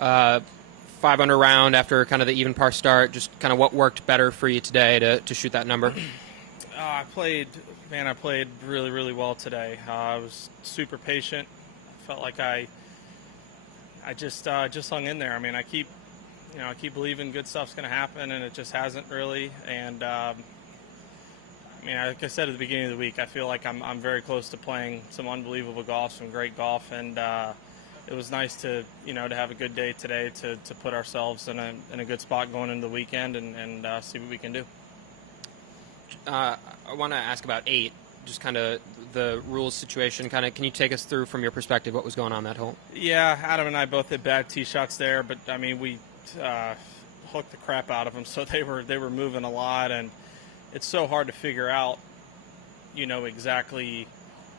5 under round after kind of the even par start. Just kind of what worked better for you today to shoot that number? I played really, really well today. I was super patient. Felt like I just hung in there. I mean, I keep believing good stuff's going to happen, and it just hasn't really. And I mean, like I said at the beginning of the week, I feel like I'm very close to playing some unbelievable golf, some great golf, and it was nice to have a good day today to put ourselves in a good spot going into the weekend and see what we can do. I want to ask about 8, just kind of the rules situation. Kind of, can you take us through from your perspective what was going on that hole? Yeah, Adam and I both hit bad tee shots there, but I mean we hooked the crap out of them, so they were moving a lot, and it's so hard to figure out, exactly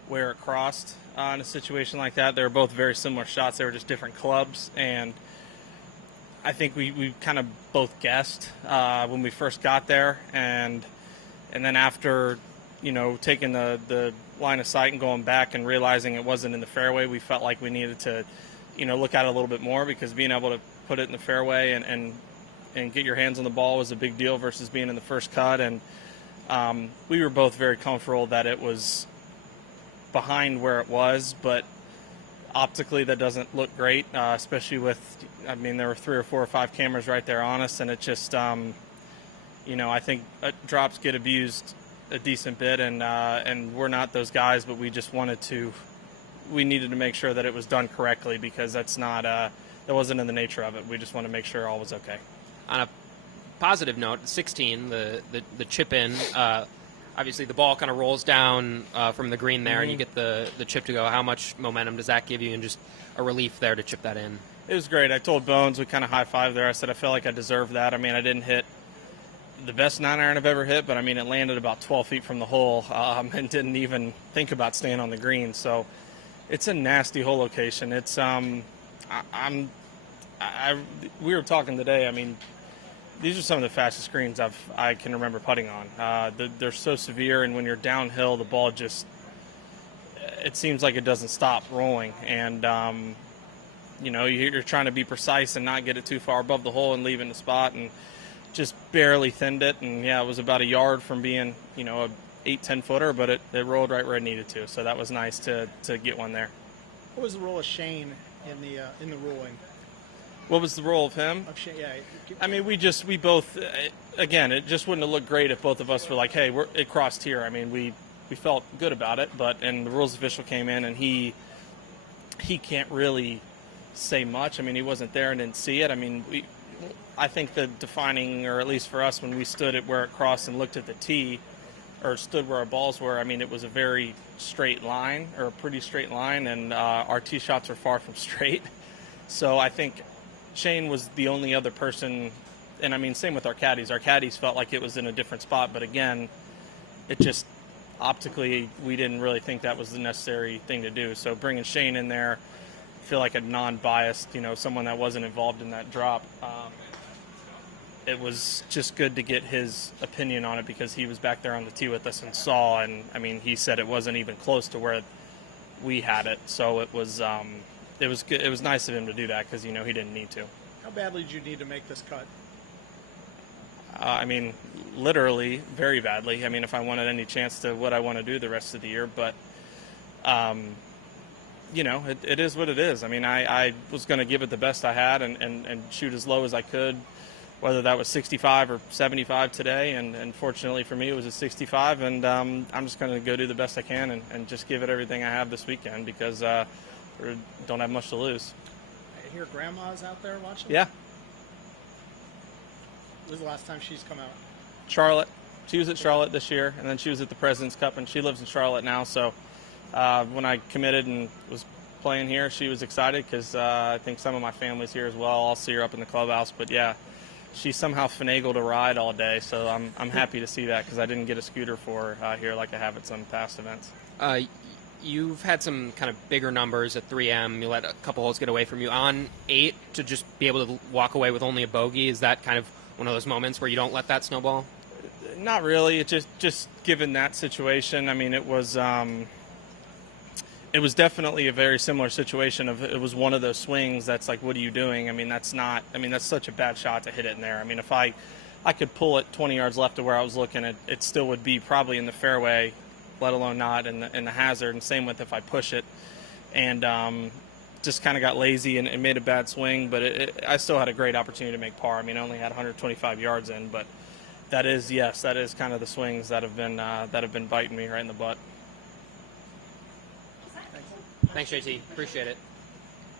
where it crossed in a situation like that. They were both very similar shots. They were just different clubs, and I think we kind of both guessed when we first got there, and then after, taking the line of sight and going back and realizing it wasn't in the fairway, we felt like we needed to, look at it a little bit more, because being able to put it in the fairway and get your hands on the ball was a big deal versus being in the first cut. And we were both very comfortable that it was behind where it was, but optically that doesn't look great, especially with, there were 3 or 4 or 5 cameras right there on us, and it just, I think drops get abused a decent bit, and we're not those guys, but we just we needed to make sure that it was done correctly, because that wasn't in the nature of it. We just want to make sure all was okay. On a positive note, 16, the chip in, obviously the ball kind of rolls down from the green there, and you get the chip to go. How much momentum does that give you, and just a relief there to chip that in? It was great. I told Bones, we kind of high-fived there. I said I felt like I deserved that. I mean, I didn't hit the best 9-iron I've ever hit, but I mean, it landed about 12 feet from the hole and didn't even think about staying on the green. So it's a nasty hole location. It's we were talking today. I mean, these are some of the fastest greens I can remember putting on. They're so severe, and when you're downhill, the ball just, it seems like it doesn't stop rolling. And you're trying to be precise and not get it too far above the hole and leaving the spot, and just barely thinned it. And yeah, it was about a yard from being a 8-10 footer, but it rolled right where it needed to. So that was nice to get one there. What was the role of Shane in the ruling? What was the role of him? Of Shane, yeah. I mean, we both, again, it just wouldn't have looked great if both of us were like, hey, it crossed here. I mean, we felt good about it, and the rules official came in, and he can't really say much. I mean, he wasn't there and didn't see it. I mean, I think the defining, or at least for us, when we stood at where it crossed and looked at the tee, or stood where our balls were, I mean, it was a very straight line, or a pretty straight line, and our tee shots are far from straight. So I think Shane was the only other person, and I mean, same with our caddies. Our caddies felt like it was in a different spot, but again, it just, optically, we didn't really think that was the necessary thing to do. So bringing Shane in there, I feel like a non-biased, someone that wasn't involved in that drop, it was just good to get his opinion on it, because he was back there on the tee with us and saw, and I mean, he said it wasn't even close to where we had it. So it was good. It was nice of him to do that, because he didn't need to. How badly did you need to make this cut? I mean, literally very badly. I mean, if I wanted any chance to what I want to do the rest of the year, but it is what it is. I mean, I was going to give it the best I had and shoot as low as I could, whether that was 65 or 75 today, and fortunately for me it was a 65, and I'm just going to go do the best I can and just give it everything I have this weekend, because we don't have much to lose. I hear Grandma's out there watching? Yeah. When was the last time she's come out? Charlotte. She was at Charlotte this year, and then she was at the President's Cup, and she lives in Charlotte now, so when I committed and was playing here, she was excited, because I think some of my family's here as well. I'll see her up in the clubhouse, but yeah, she somehow finagled a ride all day, so I'm happy to see that, because I didn't get a scooter for her here like I have at some past events. You've had some kind of bigger numbers at 3M. You let a couple holes get away from you. On 8, to just be able to walk away with only a bogey, is that kind of one of those moments where you don't let that snowball? Not really. It just given that situation, I mean, it was it was definitely a very similar situation. It was one of those swings that's like, what are you doing? I mean, that's such a bad shot to hit it in there. I mean, if I could pull it 20 yards left of where I was looking, it still would be probably in the fairway, let alone not in the hazard. And same with if I push it. And just kind of got lazy and made a bad swing. But I still had a great opportunity to make par. I mean, I only had 125 yards in, but that is kind of the swings that have been biting me right in the butt. Thanks, JT. Appreciate it.